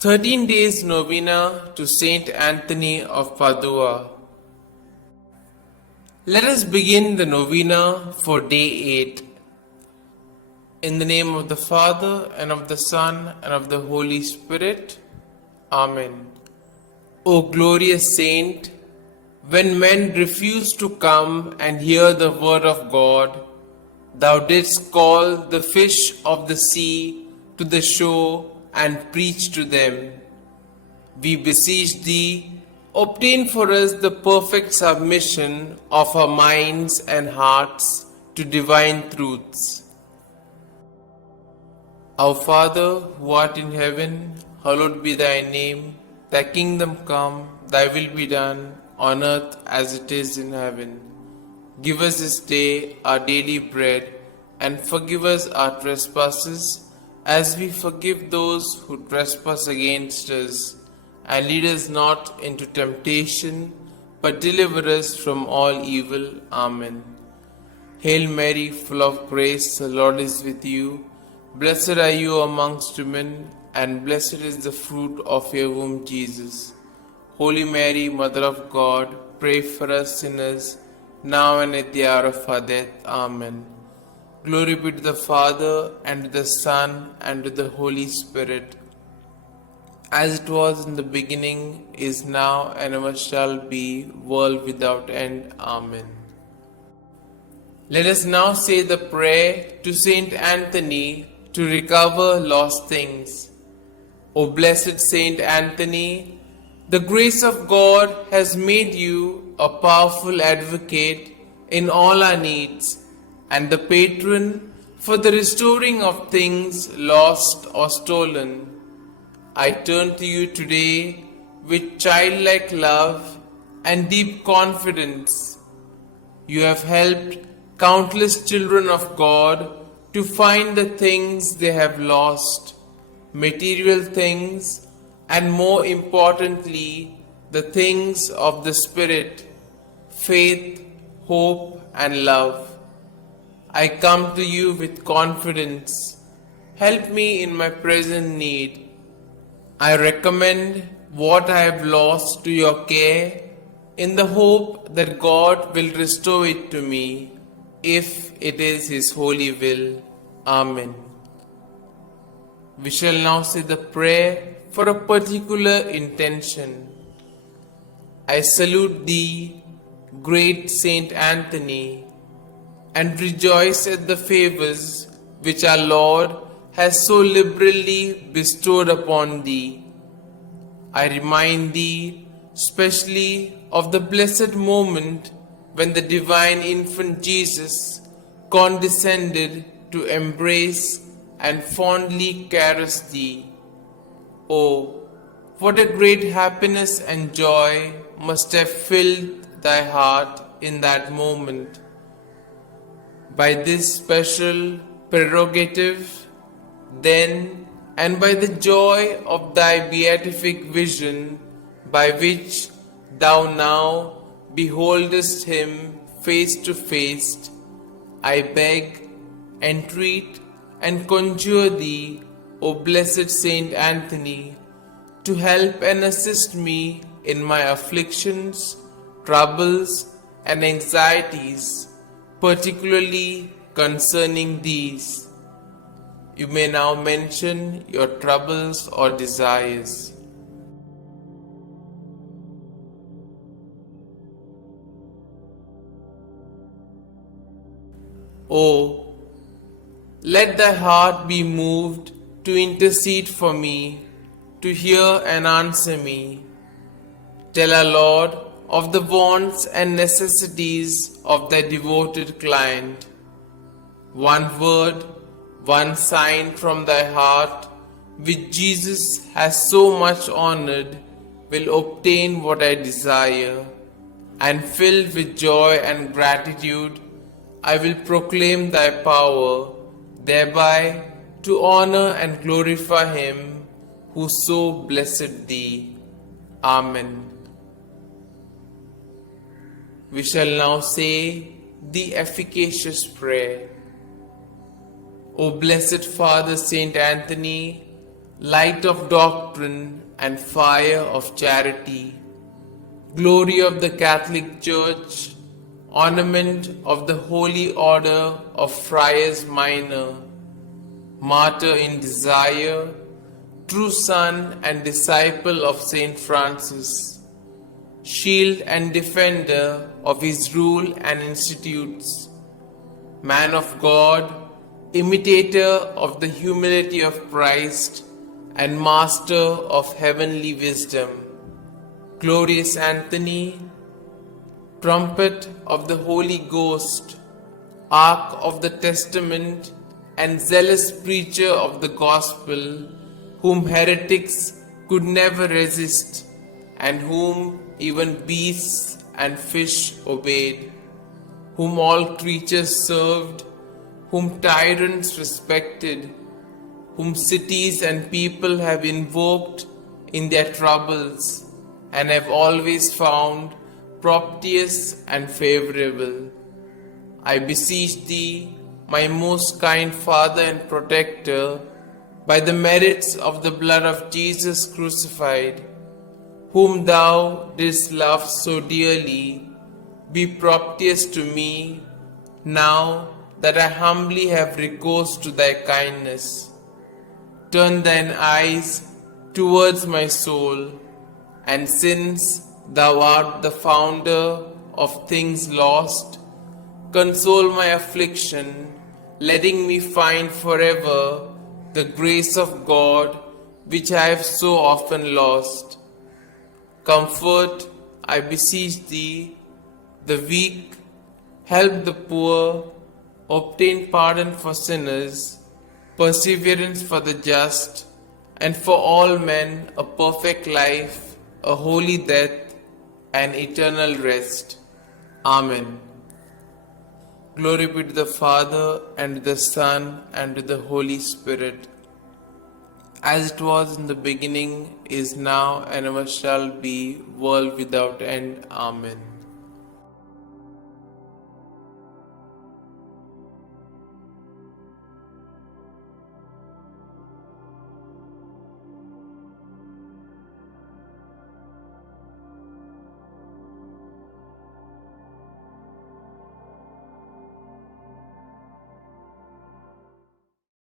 13 Days Novena to St Anthony of Padua. Let us begin the novena for day 8. In the name of the Father, and of the Son, and of the Holy Spirit. Amen. O glorious Saint, when men refused to come and hear the word of God, thou didst call the fish of the sea to the shore and preach to them. We beseech thee, obtain for us the perfect submission of our minds and hearts to divine truths. Our Father, who art in heaven, hallowed be thy name. Thy kingdom come, thy will be done, on earth as it is in heaven. Give us this day our daily bread, and forgive us our trespasses, as we forgive those who trespass against us. And lead us not into temptation, but deliver us from all evil. Amen. Hail Mary, full of grace, the Lord is with you. Blessed are you amongst women, and blessed is the fruit of your womb, Jesus. Holy Mary, Mother of God, pray for us sinners, now and at the hour of our death. Amen. Glory be to the Father, and to the Son, and to the Holy Spirit, as it was in the beginning, is now, and ever shall be, world without end. Amen. Let us now say the prayer to St Anthony to recover lost things. O blessed St Anthony, the grace of God has made you a powerful advocate in all our needs, and the patron for the restoring of things lost or stolen. I turn to you today with childlike love and deep confidence. You have helped countless children of God to find the things they have lost, material things, and more importantly, the things of the Spirit, faith, hope, and love. I come to you with confidence. Help me in my present need. I recommend what I have lost to your care in the hope that God will restore it to me, if it is His holy will. Amen. We shall now say the prayer for a particular intention. I salute thee, great Saint Anthony, and rejoice at the favors which our Lord has so liberally bestowed upon thee. I remind thee specially of the blessed moment when the divine infant Jesus condescended to embrace and fondly caress thee. Oh, what a great happiness and joy must have filled thy heart in that moment. By this special prerogative, then, and by the joy of thy beatific vision, by which thou now beholdest him face to face, I beg, entreat, and conjure thee, O blessed Saint Anthony, to help and assist me in my afflictions, troubles, and anxieties, particularly concerning these. You may now mention your troubles or desires. Oh, let thy heart be moved to intercede for me, to hear and answer me. Tell our Lord of the wants and necessities of thy devoted client. One word, one sign from thy heart, which Jesus has so much honored, will obtain what I desire, and filled with joy and gratitude, I will proclaim thy power, thereby to honor and glorify him who so blessed thee. Amen. We shall now say the efficacious prayer. O blessed Father St Anthony, light of doctrine and fire of charity, glory of the Catholic Church, ornament of the Holy Order of Friars Minor, martyr in desire, true son and disciple of Saint Francis, shield and defender of his rule and institutes, man of God, imitator of the humility of Christ, and master of heavenly wisdom, glorious Anthony, trumpet of the Holy Ghost, ark of the testament, and zealous preacher of the gospel, whom heretics could never resist, and whom even beasts and fish obeyed, whom all creatures served, whom tyrants respected, whom cities and people have invoked in their troubles, and have always found propitious and favorable. I beseech thee, my most kind Father and Protector, by the merits of the blood of Jesus crucified, whom thou didst love so dearly, be propitious to me, now that I humbly have recourse to thy kindness. Turn thine eyes towards my soul, and since thou art the founder of things lost, console my affliction, letting me find forever the grace of God which I have so often lost. Comfort, I beseech thee, the weak, help the poor, obtain pardon for sinners, perseverance for the just, and for all men a perfect life, a holy death, and eternal rest. Amen. Glory be to the Father, and to the Son, and to the Holy Spirit, as it was in the beginning, is now, and ever shall be, world without end. Amen.